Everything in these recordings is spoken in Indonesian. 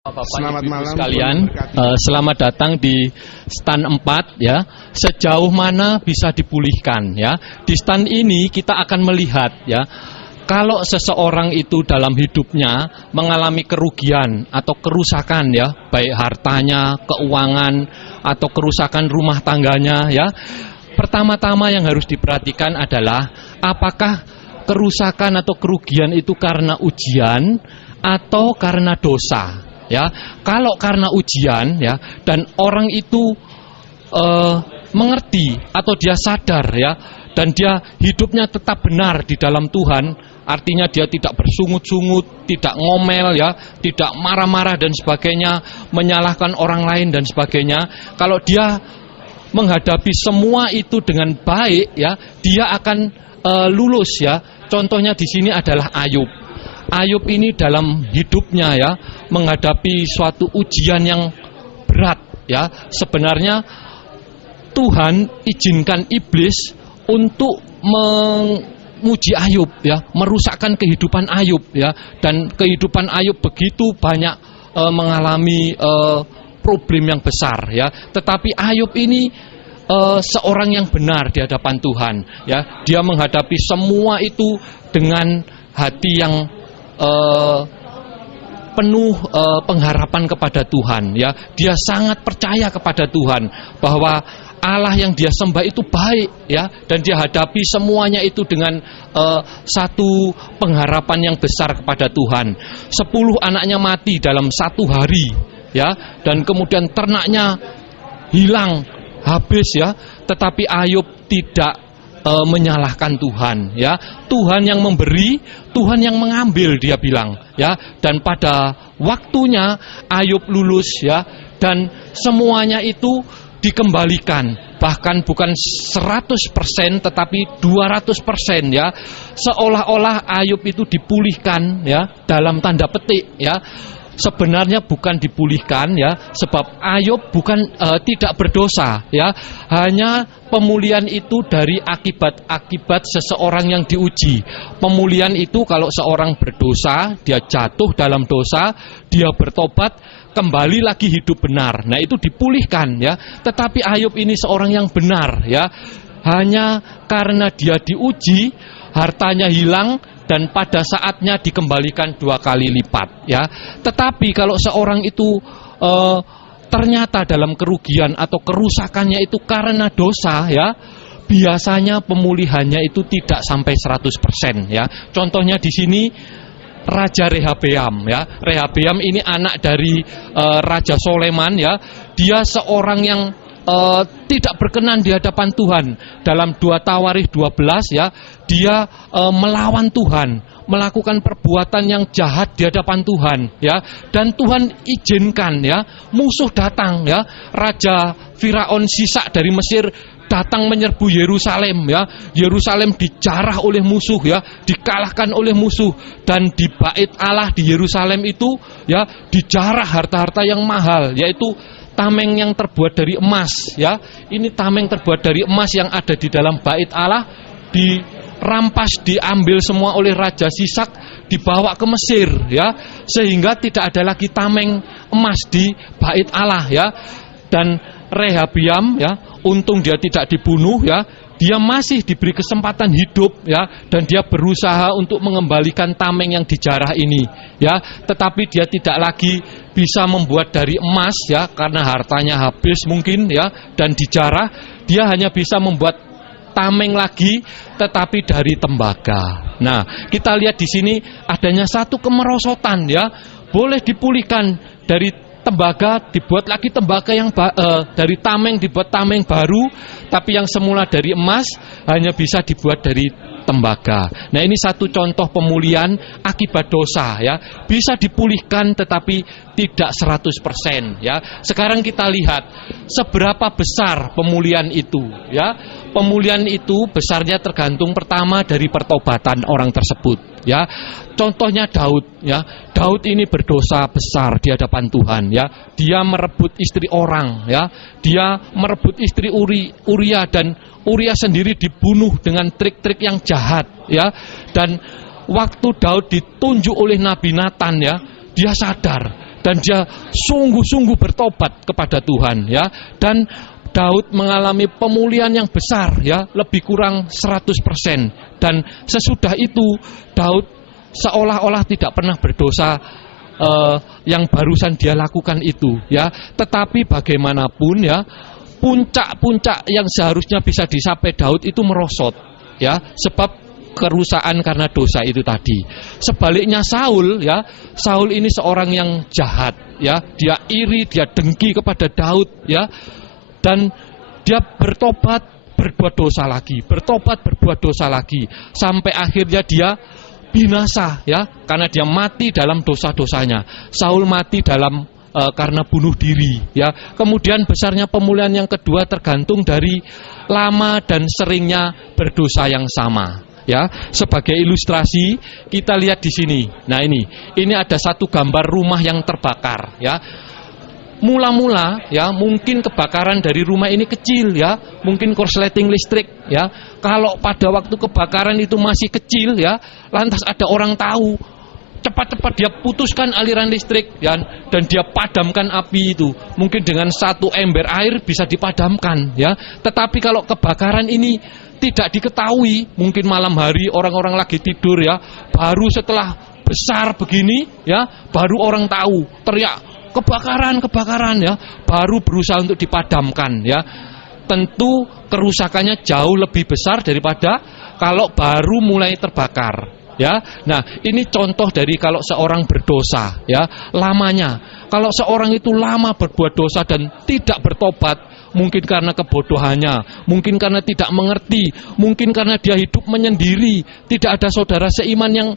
Bapak Selamat Ibu malam sekalian, selamat datang di stand 4 ya. Sejauh mana bisa dipulihkan ya. Di stand ini kita akan melihat ya, kalau seseorang itu dalam hidupnya mengalami kerugian atau kerusakan ya, baik hartanya, keuangan atau kerusakan rumah tangganya ya. Pertama-tama yang harus diperhatikan adalah apakah kerusakan atau kerugian itu karena ujian atau karena dosa. Ya, kalau karena ujian ya, dan orang itu mengerti atau dia sadar ya, dan dia hidupnya tetap benar di dalam Tuhan, artinya dia tidak bersungut-sungut, tidak ngomel ya, tidak marah-marah dan sebagainya, menyalahkan orang lain dan sebagainya. Kalau dia menghadapi semua itu dengan baik ya, dia akan lulus ya. Contohnya di sini adalah Ayub. Ayub ini dalam hidupnya ya menghadapi suatu ujian yang berat ya. Sebenarnya Tuhan izinkan iblis untuk menguji Ayub ya, merusakkan kehidupan Ayub ya, dan kehidupan Ayub begitu banyak mengalami problem yang besar ya. Tetapi Ayub ini seorang yang benar di hadapan Tuhan ya. Dia menghadapi semua itu dengan hati yang penuh pengharapan kepada Tuhan ya. Dia sangat percaya kepada Tuhan bahwa Allah yang dia sembah itu baik ya, dan dia hadapi semuanya itu dengan satu pengharapan yang besar kepada Tuhan. 10 anaknya mati dalam satu hari ya, dan kemudian ternaknya hilang habis ya, tetapi Ayub tidak menyalahkan Tuhan ya. Tuhan yang memberi, Tuhan yang mengambil, dia bilang ya. Dan pada waktunya Ayub lulus ya, dan semuanya itu dikembalikan, bahkan bukan 100% tetapi 200% ya. Seolah-olah Ayub itu dipulihkan ya, dalam tanda petik ya. Sebenarnya bukan dipulihkan ya, sebab Ayub bukan tidak berdosa ya. Hanya pemulihan itu dari akibat-akibat seseorang yang diuji. Pemulihan itu kalau seorang berdosa, dia jatuh dalam dosa, dia bertobat, kembali lagi hidup benar. Nah, itu dipulihkan ya. Tetapi Ayub ini seorang yang benar ya. Hanya karena dia diuji, hartanya hilang, dan pada saatnya dikembalikan 2 kali lipat ya. Tetapi kalau seorang itu ternyata dalam kerugian atau kerusakannya itu karena dosa ya, biasanya pemulihannya itu tidak sampai 100% ya. Contohnya di sini Raja Rehabeam ya. Rehabeam ini anak dari Raja Soleman ya. Dia seorang yang tidak berkenan di hadapan Tuhan. Dalam 2 Tawarikh 12 ya, dia melawan Tuhan, melakukan perbuatan yang jahat di hadapan Tuhan ya, dan Tuhan izinkan ya musuh datang ya. Raja Firaun Sisak dari Mesir datang menyerbu Yerusalem ya. Yerusalem dijarah oleh musuh ya, dikalahkan oleh musuh, dan di bait Allah di Yerusalem itu ya dijarah harta-harta yang mahal, yaitu tameng yang terbuat dari emas ya. Ini tameng terbuat dari emas yang ada di dalam bait Allah dirampas, diambil semua oleh Raja Sisak, dibawa ke Mesir ya, sehingga tidak ada lagi tameng emas di bait Allah ya. Dan Rehabeam ya, untung dia tidak dibunuh ya, dia masih diberi kesempatan hidup ya, dan dia berusaha untuk mengembalikan tameng yang dijarah ini ya. Tetapi dia tidak lagi bisa membuat dari emas ya, karena hartanya habis mungkin ya, dan dijarah. Dia hanya bisa membuat tameng lagi, tetapi dari tembaga. Nah, kita lihat di sini adanya satu kemerosotan ya. Boleh dipulihkan dari tembaga, dibuat lagi tembaga yang dari tameng dibuat tameng baru, tapi yang semula dari emas hanya bisa dibuat dari tembaga. Nah, ini satu contoh pemulihan akibat dosa ya. Bisa dipulihkan tetapi tidak 100% ya. Sekarang kita lihat seberapa besar pemulihan itu ya. Pemulihan itu besarnya tergantung pertama dari pertobatan orang tersebut ya. Contohnya Daud ya. Daud ini berdosa besar di hadapan Tuhan ya. Dia merebut istri orang ya. Dia merebut istri Uria, dan Uria sendiri dibunuh dengan trik-trik yang jahat ya. Dan waktu Daud ditunjuk oleh Nabi Nathan ya, dia sadar dan dia sungguh-sungguh bertobat kepada Tuhan, ya. Dan Daud mengalami pemulihan yang besar, ya, lebih kurang 100%. Dan sesudah itu Daud seolah-olah tidak pernah berdosa yang barusan dia lakukan itu, ya. Tetapi bagaimanapun, ya, puncak-puncak yang seharusnya bisa dicapai Daud itu merosot, ya, sebab kerusakan karena dosa itu tadi. Sebaliknya Saul, ya, Saul ini seorang yang jahat, ya, dia iri, dia dengki kepada Daud, ya, dan dia bertobat berbuat dosa lagi, bertobat berbuat dosa lagi, sampai akhirnya dia binasa, ya, karena dia mati dalam dosa-dosanya. Saul mati dalam karena bunuh diri, ya. Kemudian besarnya pemulihan yang kedua tergantung dari lama dan seringnya berdosa yang sama, ya. Sebagai ilustrasi kita lihat di sini. Nah, ini ada satu gambar rumah yang terbakar, ya. Mula-mula, ya, mungkin kebakaran dari rumah ini kecil, ya, mungkin korsleting listrik, ya. Kalau pada waktu kebakaran itu masih kecil, ya, lantas ada orang tahu, cepat-cepat dia putuskan aliran listrik, ya, dan dia padamkan api itu. Mungkin dengan satu ember air bisa dipadamkan, ya. Tetapi kalau kebakaran ini tidak diketahui, mungkin malam hari orang-orang lagi tidur, ya, baru setelah besar begini, ya, baru orang tahu, teriak kebakaran, ya, baru berusaha untuk dipadamkan, ya. Tentu kerusakannya jauh lebih besar daripada kalau baru mulai terbakar, ya. Nah, ini contoh dari kalau seorang berdosa, ya, lamanya. Kalau seorang itu lama berbuat dosa dan tidak bertobat, mungkin karena kebodohannya, mungkin karena tidak mengerti, mungkin karena dia hidup menyendiri, tidak ada saudara seiman yang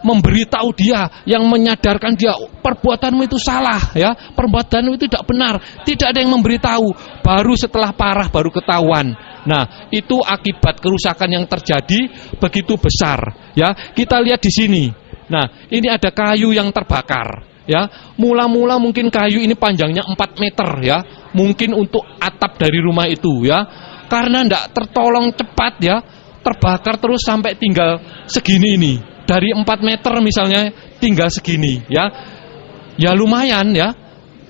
memberitahu dia, yang menyadarkan dia, perbuatanmu itu salah, ya, perbuatanmu itu tidak benar. Tidak ada yang memberitahu, baru setelah parah baru ketahuan. Nah, itu akibat kerusakan yang terjadi begitu besar, ya. Kita lihat di sini. Nah, ini ada kayu yang terbakar, ya. Mula-mula mungkin kayu ini panjangnya 4 meter, ya, mungkin untuk atap dari rumah itu, ya. Karena tidak tertolong cepat, ya, terbakar terus sampai tinggal segini ini. Dari 4 meter misalnya tinggal segini, ya. Ya lumayan, ya.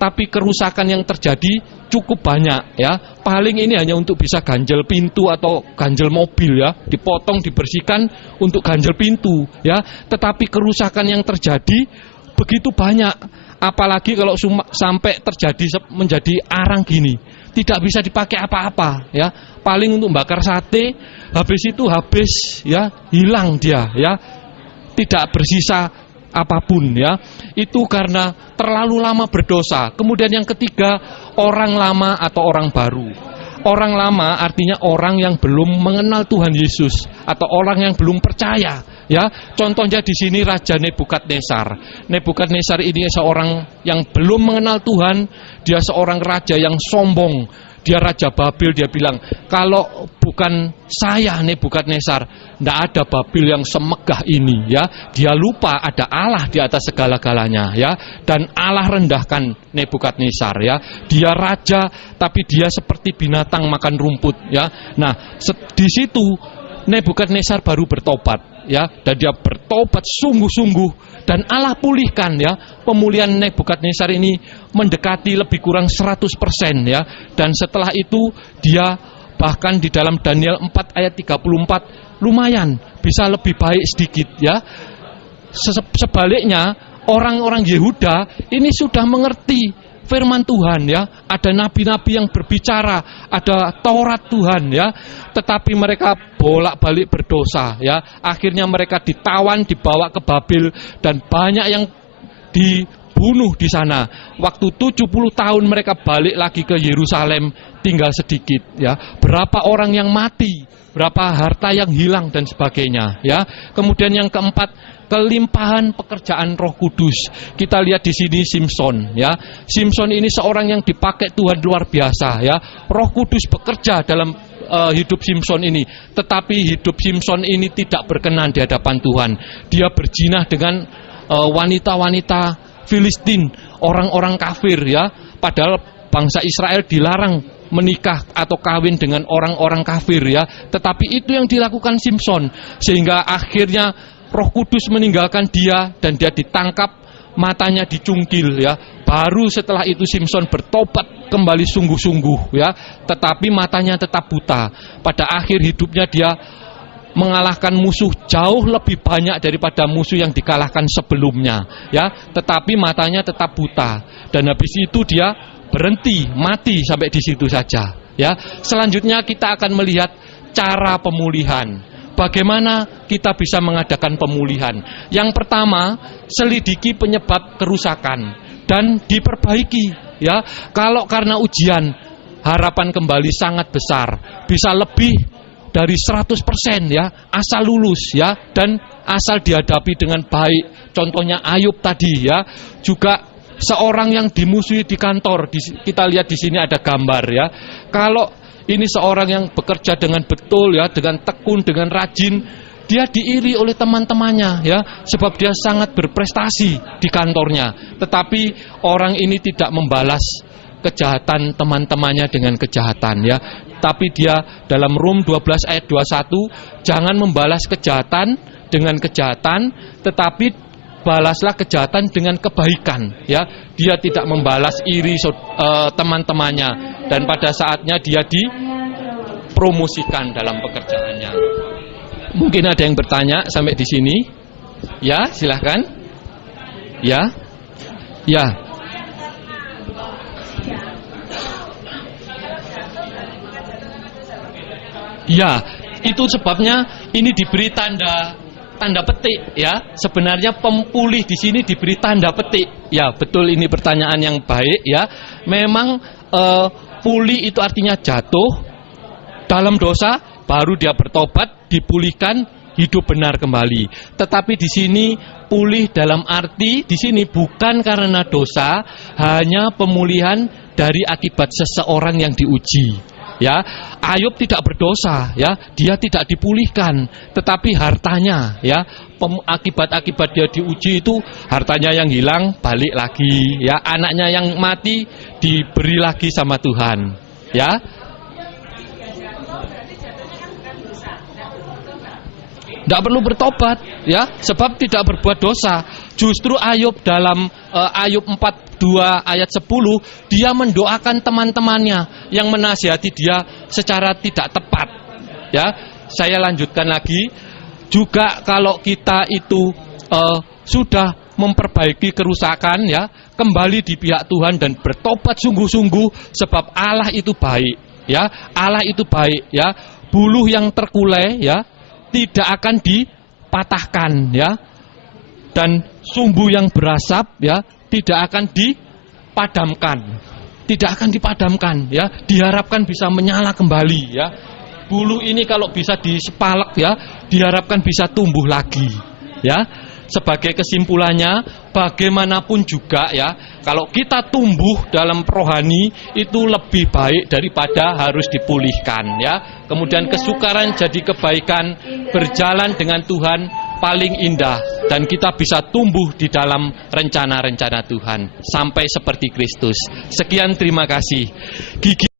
Tapi kerusakan yang terjadi cukup banyak, ya. Paling ini hanya untuk bisa ganjel pintu atau ganjel mobil, ya. Dipotong, dibersihkan untuk ganjel pintu, ya. Tetapi kerusakan yang terjadi begitu banyak. Apalagi kalau sampai terjadi menjadi arang gini. Tidak bisa dipakai apa-apa, ya. Paling untuk bakar sate, habis itu habis, ya, hilang dia, ya. Tidak bersisa apapun, ya. Itu karena terlalu lama berdosa. Kemudian yang ketiga, orang lama atau orang baru. Orang lama artinya orang yang belum mengenal Tuhan Yesus atau orang yang belum percaya, ya. Contohnya di sini Raja Nebukadnezar. Nebukadnezar ini seorang yang belum mengenal Tuhan, dia seorang raja yang sombong. Dia Raja Babel, dia bilang, kalau bukan saya Nebukadnezar, tidak ada Babel yang semegah ini, ya. Dia lupa ada Allah di atas segala-galanya, ya. Dan Allah rendahkan Nebukadnezar, ya. Dia raja, tapi dia seperti binatang makan rumput, ya. Nah, di situ Nebukadnezar baru bertobat, ya. Dan dia bertobat sungguh-sungguh. Dan Allah pulihkan, ya. Pemulihan Nebukadnezar ini mendekati lebih kurang 100%, ya. Dan setelah itu dia bahkan di dalam Daniel 4 ayat 34 lumayan bisa lebih baik sedikit, ya. Sebaliknya orang-orang Yehuda ini sudah mengerti firman Tuhan, ya. Ada nabi-nabi yang berbicara, ada Taurat Tuhan, ya. Tetapi mereka bolak-balik berdosa, ya. Akhirnya mereka ditawan, dibawa ke Babel, dan banyak yang dibunuh di sana. Waktu 70 tahun mereka balik lagi ke Yerusalem, tinggal sedikit, ya. Berapa orang yang mati, berapa harta yang hilang dan sebagainya, ya. Kemudian yang keempat, kelimpahan pekerjaan Roh Kudus. Kita lihat di sini Simson, ya. Simson ini seorang yang dipakai Tuhan luar biasa, ya. Roh Kudus bekerja dalam hidup Simson ini, tetapi hidup Simson ini tidak berkenan di hadapan Tuhan. Dia berzina dengan wanita-wanita Filistin, orang-orang kafir, ya. Padahal bangsa Israel dilarang menikah atau kawin dengan orang-orang kafir, ya. Tetapi itu yang dilakukan Simson, sehingga akhirnya Roh Kudus meninggalkan dia dan dia ditangkap, matanya dicungkil ya. Baru setelah itu Simson bertobat kembali sungguh-sungguh ya, tetapi matanya tetap buta. Pada akhir hidupnya dia mengalahkan musuh jauh lebih banyak daripada musuh yang dikalahkan sebelumnya ya, tetapi matanya tetap buta. Dan habis itu dia berhenti, mati sampai di situ saja ya. Selanjutnya kita akan melihat cara pemulihan. Bagaimana kita bisa mengadakan pemulihan? Yang pertama, selidiki penyebab kerusakan dan diperbaiki ya. Kalau karena ujian, harapan kembali sangat besar, bisa lebih dari 100% ya, asal lulus ya, dan asal dihadapi dengan baik. Contohnya Ayub tadi ya, juga seorang yang dimusuhi di kantor. Kita lihat di sini ada gambar ya. Kalau ini seorang yang bekerja dengan betul ya, dengan tekun, dengan rajin, dia diiri oleh teman-temannya ya, sebab dia sangat berprestasi di kantornya. Tetapi orang ini tidak membalas kejahatan teman-temannya dengan kejahatan ya. Tapi dia dalam Rum 12 ayat 21, jangan membalas kejahatan dengan kejahatan, tetapi balaslah kejahatan dengan kebaikan ya. Dia tidak membalas iri teman-temannya, dan pada saatnya dia dipromosikan dalam pekerjaannya. Mungkin ada yang bertanya sampai di sini? Ya, silahkan. Ya. Ya. Ya, itu sebabnya ini diberi tanda petik ya. Sebenarnya pemulih di sini diberi tanda petik. Ya, betul, ini pertanyaan yang baik ya. Memang pulih itu artinya jatuh dalam dosa, baru dia bertobat, dipulihkan, hidup benar kembali. Tetapi di sini pulih dalam arti di sini bukan karena dosa, hanya pemulihan dari akibat seseorang yang diuji. Ya, Ayub tidak berdosa, ya, dia tidak dipulihkan, tetapi hartanya, ya, akibat dia diuji itu hartanya yang hilang balik lagi, ya, anaknya yang mati diberi lagi sama Tuhan, ya. Tidak perlu bertobat ya, sebab tidak berbuat dosa. Justru Ayub dalam Ayub 42 ayat 10, dia mendoakan teman-temannya yang menasihati dia secara tidak tepat. Ya, saya lanjutkan lagi. Juga kalau kita itu sudah memperbaiki kerusakan ya, kembali di pihak Tuhan dan bertobat sungguh-sungguh, sebab Allah itu baik ya. Allah itu baik ya. Buluh yang terkulai ya tidak akan dipatahkan ya, dan sumbu yang berasap ya tidak akan dipadamkan ya, diharapkan bisa menyala kembali ya. Buluh ini kalau bisa disepalak ya, diharapkan bisa tumbuh lagi ya. Sebagai kesimpulannya, bagaimanapun juga ya, kalau kita tumbuh dalam rohani itu lebih baik daripada harus dipulihkan ya. Kemudian kesukaran jadi kebaikan, berjalan dengan Tuhan paling indah, dan kita bisa tumbuh di dalam rencana-rencana Tuhan sampai seperti Kristus. Sekian, terima kasih. Gigi